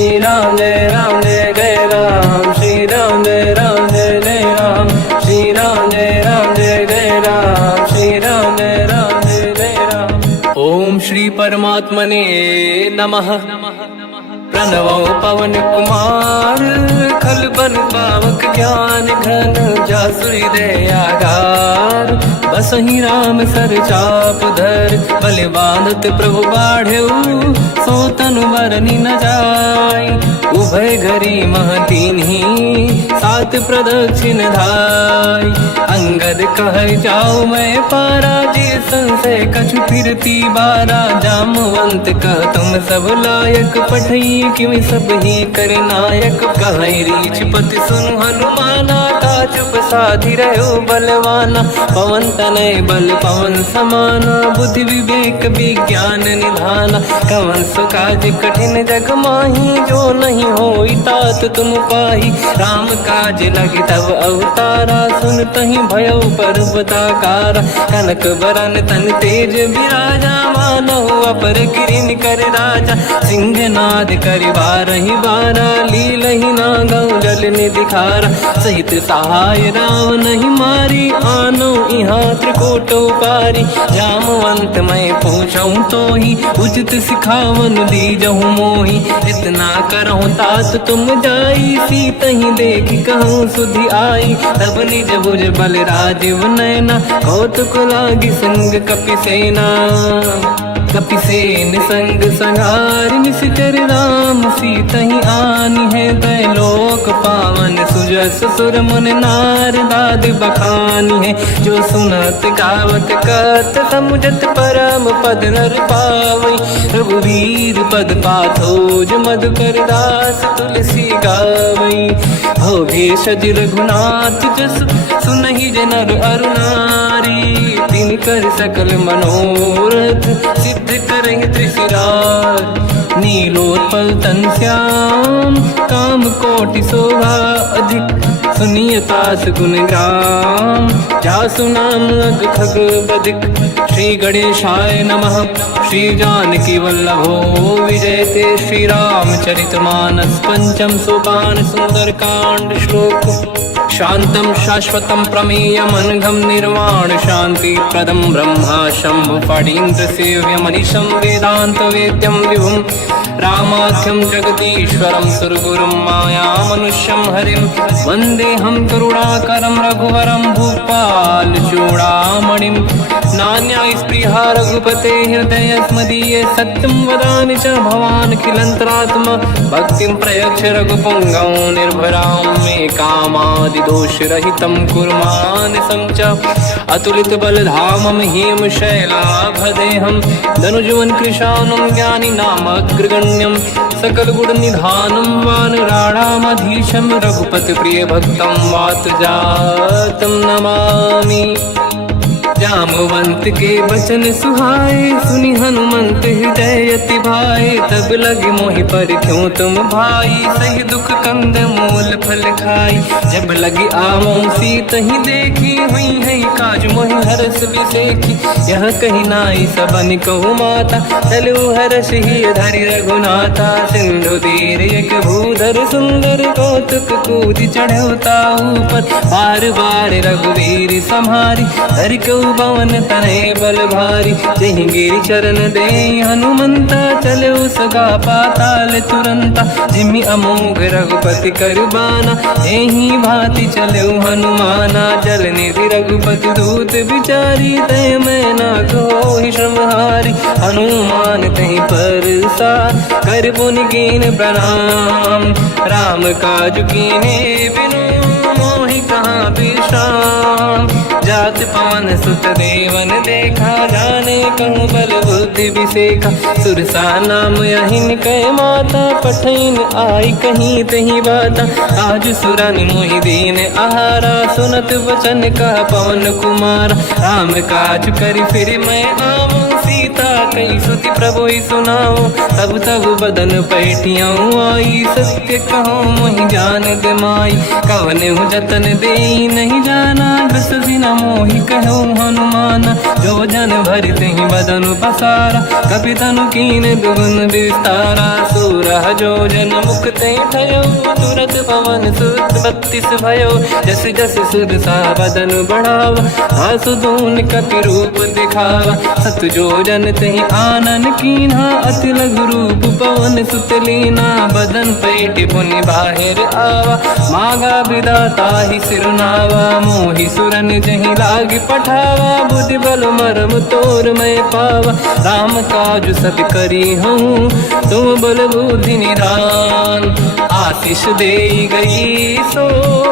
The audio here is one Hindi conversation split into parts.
श्री राम जय जय राम, श्री राम जय जय राम, श्री राम जय जय राम, श्री राम जय जय राम। ओम श्री परमात्मने नमः। प्रणवो पवन कुमार, खल बन पावक ज्ञान घन, जासुरी दयागार। बसहि राम सर चाप धर, बल बांधत प्रभु बाढ़ऊ, सो तनु बरनि न जाय। उभय घरी महतीन्ही, सात प्रदक्षिण धाय। अंगद कह जाओ मैं पारा, जी संशय कछु फिरती बारा। जामवंत कह तुम सब लायक, पठई किमि सब ही कर नायक। कहै रीछ पति सुनु हनुमाना, काचुप साधि रहो बलवाना। पवन तनय बल पवन समाना, बुद्धि विवेक विज्ञान निधाना। कवन सो काज कठिन जग माही, जो नहीं होई तात तुम पाही। राम काज लगे तब अवतारा, सुन तहि भयो पर्वताकारा। कनक बरन तन तेज विराजा, मानहु अपर किरिन कर राजा। सिंहनाद करि बारहि बारा, लीलहि नागौ जल निधि खारा। सहित सहाय राम नहीं मारी, आनो इहाँ त्रिकोटौ पारी। जामवंत मैं पूछऊँ तोहि, उचित सिखावन दीजहु मोहि। इतना करहु तात तुम जाई, सीतहि देखि कहूँ सुधि आई। तब निज भुज बल राजीव नयना, कौतुक लागी संग कपिसेना। कपिसेन संग संहार, निस कर राम सीतहि आनी है। दैलोक पावन सुजस सुर मुन नार, दाद बखानी है। जो सुनत गावत कहत, समुझत परम पद नर पावै। रघुवीर पद पाथोज, मधुकर दास तुलसी गावै। भोगेशज रघुनाथ जस, सुनहि जनर अरु नारी। तिन कर सकल मनोरथ, सिद्ध करहि त्रिशिरार। नीलोत्पल तन श्याम, काम कोटि शोभा अधिक। सुनिय तास गुण ग्राम, जासु नाम अग खग बदिक। श्री गणेशाय नमः। श्री जानकी वल्लभो विजयते, श्री रामचरित मानस। पंचम सोपान सुंदर कांड श्लोक। शांतं शाश्वतं प्रमेयमनघं, निर्वाण शांति प्रदं ब्रह्मा शंभु फणीन्द्र सेव्यमनिशं। वेदांत वेद्यं विभुं रामाख्यं जगदीश्वरं, सुरगुरुं मायामनुष्यं हरिं। वन्देऽहं करुणाकरं रघुवरं, भूपाल चूडामणिं। नान्यास्पृहा रघुपते हृदयस्मदीये, सत्यं वदामि च भवान् खिलन्तरात्मा। भक्तिं प्रयच्छ रघुपुङ्गं, निर्भरां मे कामादिदोषरहितं कुर्मानसं च। अतुलित बलधामं हेम शैलाभदेहं, धनुजवन कृशानं ज्ञानी नामग्रगण्यं। सकल गुण निधानं वानराणामधीशं, रघुपति प्रिय भक्तं वातजातं नमामि। जामवंत के बचन सुहाए, सुनि हनुमंत हृदय अति भाए। तब लगे मोहि पर क्यों तुम भाई, सही दुख कंद मूल फल खाई। जब लगी आवों सीतहि देखी, हुई है काज मोहि हरस बिसेखी। यह कही नाई सबन कहु माता, चलु हरष ही धरि रघुनाथा। सिंधु तीर एक भूधर सुंदर, कौतुक कूदि चढ़ऊ ताऊ पर। बार बार रघुवीर सम्हारी, धरि कहु पवन तनय बल भारी। जहि गिरि चरण दे हनुमंता, चलो सगा पाताल तुरंता। जिमि अमोघ रघुपति कर बाना, एहि भांति चलो हनुमाना। जल निधि रघुपति दूत बिचारी, तय मैं ना कोहि श्रमहारी। हनुमान तहि परसा, कर पुनि कीन प्रणाम। राम काज कीने बिनु, मोहि कहाँ विश्राम। जात पवन सुत देवन देखा, जाने कहूँ बल बुद्धि विसेखा। सुरसा नाम यहिन कै माता, पठैन आई कहीं तही बाता। आज सुरन मोहि दीन आहारा, सुनत वचन कह पवन कुमार। राम काज करि फिर मैं आवूं, सीता कई सुति प्रभु सुनाओ। तब तब बदन पैठियाँ आई, सत्य कहो मोहि जान गमाई। कवन कहूँ जतन दे नहीं जाना, ग्रसि न मोहि कहूँ हनुमान। जो जन भरित ही बदन पसारा, कपि तनु कीन दुगुन विस्तारा। सूरह जो जन मुक्ते ठयो, तुरत पवन सुत 32 भयो। जस जस सुर सा बदन बढ़ावा, आसु दून कपि रूप दिखावा। सत जो जन तहि आनन कीन्हा, अति लघु रूप पवन सुत लीना। बदन पेट पुनि बाहिर आवा, मागा विधाता ही सिरनावा। मोहि सुरन जहि लाग पठावा, बुद्धि बल मरम तोर मैं पावा। राम काज सब करी हूँ, तुम बल बुद्धि निधान। आशीष दे गई सो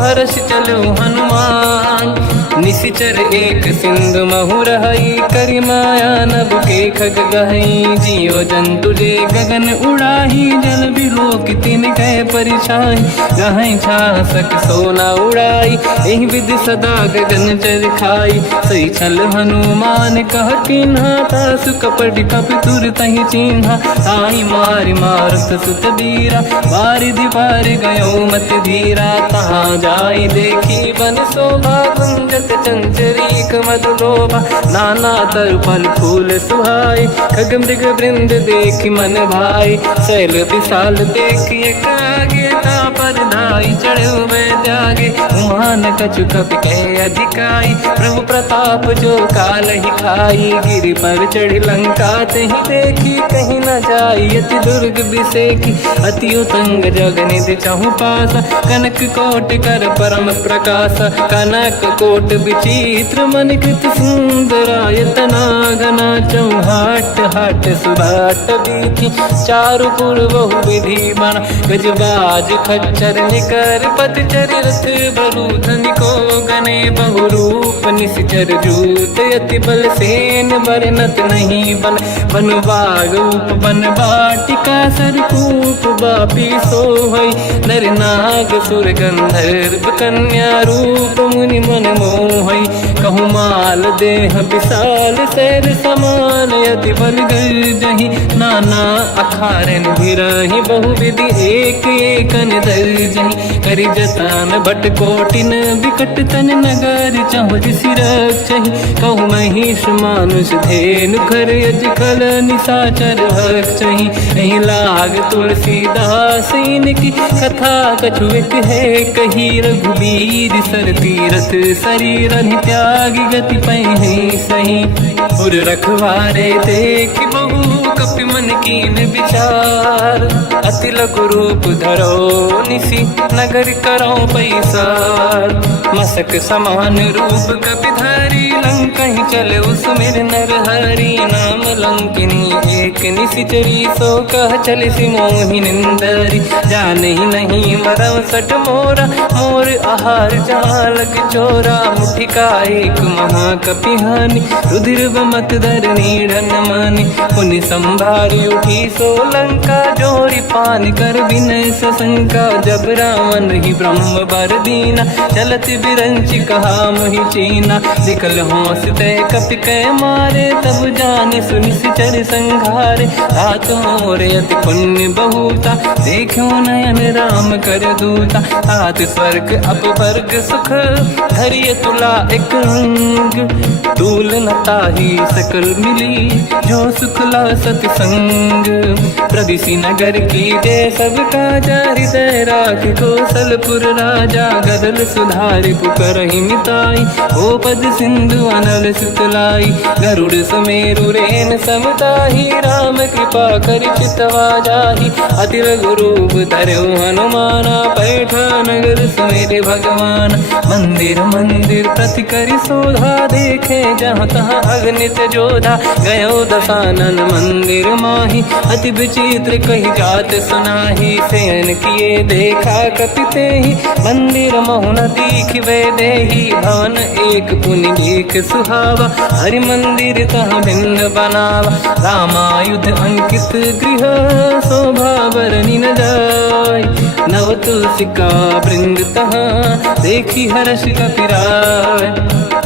हर्ष चलो हनुमान। निशिचर एक सिंधु महु रहई, करि माया नभ के खग गहई। जीव जंतु जे गगन उड़ाही, जल बिलोक तिन कह परिछाई। गहई छासक सोना उड़ाई, एहि विधि सदा गगन चर खाई। सही छल हनुमान कह किन्हा, तासु कपट कपि तुर तहि चिन्हा। ताई मारि मारुत सुत बीरा, बारिधि पार गयो मत धीरा। तहाँ जाई देखी बन शोभा, कुंजत चंचरीक मधुलोभा। नाना तरु फल फूल सुहाई, खग मृग वृंद देखि मन भाई। शैल विशाल देखिए कागे, पर धाई चढ़ो मैं त्यागे। उमान कछु कपि कह अधिकाई, प्रभु प्रताप जो काल ही खाई। गिरि पर चढ़ लंका तहि देखी, कहीं न जाई अति दुर्ग बिसेकी। अति उतंग जग निधि चहु पासा, कनक कोट कर परम प्रकाश। कनक कोट विचित्र मन कृत सुंदरायतना घना। चौहाट हाट सुभाट बीथी, चारु पुर बहु विधि बना। गजबाज खच्चर निकर पतचर, रथ बरु धनिको गने बहु रूप। निशिचर जूत अति बल सेन, बरनत नहीं बन। बन बाग उप बन बाटिका, सरकूप बापी सोहई। नर नाग सुर गंधर्व कन्या, रूप मुनि मन मोहई। कहूँ माल देह विशाल, शैल समान यति बल गर्जहि। नाना अखारन भिरहि, बहु विधि एक एकन दर्जहि। करि जतन भट कोटिन, विकट तन नगर चहुँ सिरक्षहि। कहूँ महिष मानुष धेनु, खर यज खल निशाचर भक्षहि। एहि लाग तुलसीदास इनकी, कथा कछु एक है कही। रघुबीर सर तीरथ शरीर, त्यागी गति पहि सही। उर रखवारे देख बहु, कपि मन कीन विचार। अति लघु रूप धरो निसी, नगर करो पैसार। मसक समान रूप कपि धरी, लंका ही चले उसमें नर हरि। नाम लंकिनी एक निशिचरी, सो कह चले सि मोहि निंदरी। जान ही नहीं मरव सट मोरा, मोर आहार जालक चोरा। मुठिका एक महाकपि हानि, रुधिर बमत धरनी ढन मानि। पुनि संभारी उठी सो लंका, जोरी पान कर विनय सशंका। जब रावण ही ब्रह्म बर दीना, चलत बिरंच कहा मोहि चीना। दिखल होश तय कपि कै मारे, तब जाने सुनिश्चर संघारे। तात मोर अति पुण्य बहुता, देखो नयन राम कर दूता। तात स्वर्ग अपवर्ग सुख, धरिय तुला एक अंग। तूल न ताहि सकल मिली, जो सुखला सतसंग। प्रदिशि नगर की जय सब काजा, हृदय राख कौशलपुर राजा। गदल सुधारि पुकरहि मिताई, ओ पद सिंधु अनल सुतलाई। गरुड़ सुमेरु रेन समताहि, राम कृपा करि चितवा जाहि। अति लघु रूप धरौ हनुमाना, पैठा नगर सुमेरे भगवान। मंदिर मंदिर प्रति करि शोधा, देखे जहाँ तहाँ अगणित जोधा। गयो दशानन मंदिर माहि, अति विचित्र कही जात सुनाही। शयन किए देखा कपि तेहि, मंदिर महु न दीखिबे देहि। भवन एक पुनि देख सुहावा, हरि मंदिर तहाँ भिन्न बनावा। रामायुध अंकित गृह, शोभा बरनि न जाय। नव तुलसी का वृंद तहाँ देखी हर्ष कपिराय।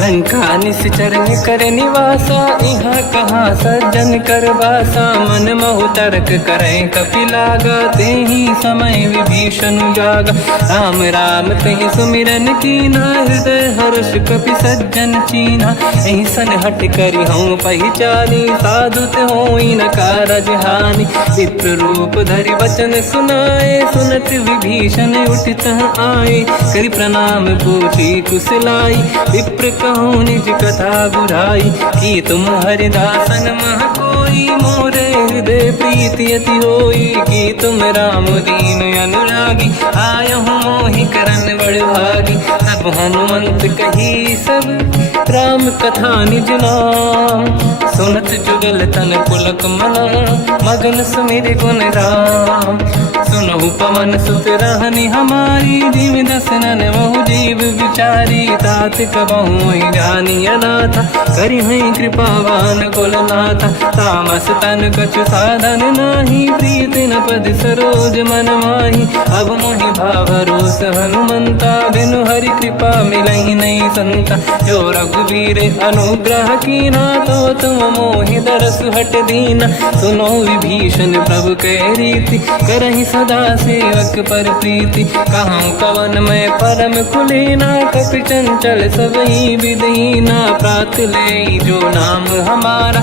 लंका निश्चर कर निवासा यहाँ कहाँ सज्जन कर वासा। मन महु तर्क करें कपिलागा तेहि समय विभीषण जागा। राम राम तेहि सुमिरन कीना हृदय हर्ष कपि सज्जन चीना। ऐसन हट करी हूँ पहचानी साधुत होई न कारज हानि। विप्र रूप धरि वचन सुनाए सुनत विभीषण उठित आए। करि प्रणाम पूछी कुशलाई विप्र कहूँ निज कथा बुराई। कि तुम हरिदासन मह कोई मोरे हृदय प्रीति अति होई। कि तुम राम दीन अनुरागी आयहु मोहि करन बड़ भागी। तब हनुमंत कही सब राम कथा निज नाम। सुनत जुगल तन पुलक मना मगन सुमिर गुण राम। सुनहु पवन सुत रहनि हमारी जीव दसनन महु जीव विचारी। तात कबहु जानी अनाथा करि हैं कृपावान कुलनाथा। तामस तन कछु साधन नाही प्रीति न पद सरोज मन माही। अब मोहि भावरोस हनुमंता बिनु हरि कृपा मिलहि नहीं संता। जो रघुवीर अनुग्रह कीना तो तुम मोहि दरस हट दीना। सुनो विभीषण प्रभु के रीति करहि सदा सेवक पर प्रीति। कहूँ कवन मैं परम कुलीना कपि चंचल सबई विदहीना। प्रात ले जो नाम हमारा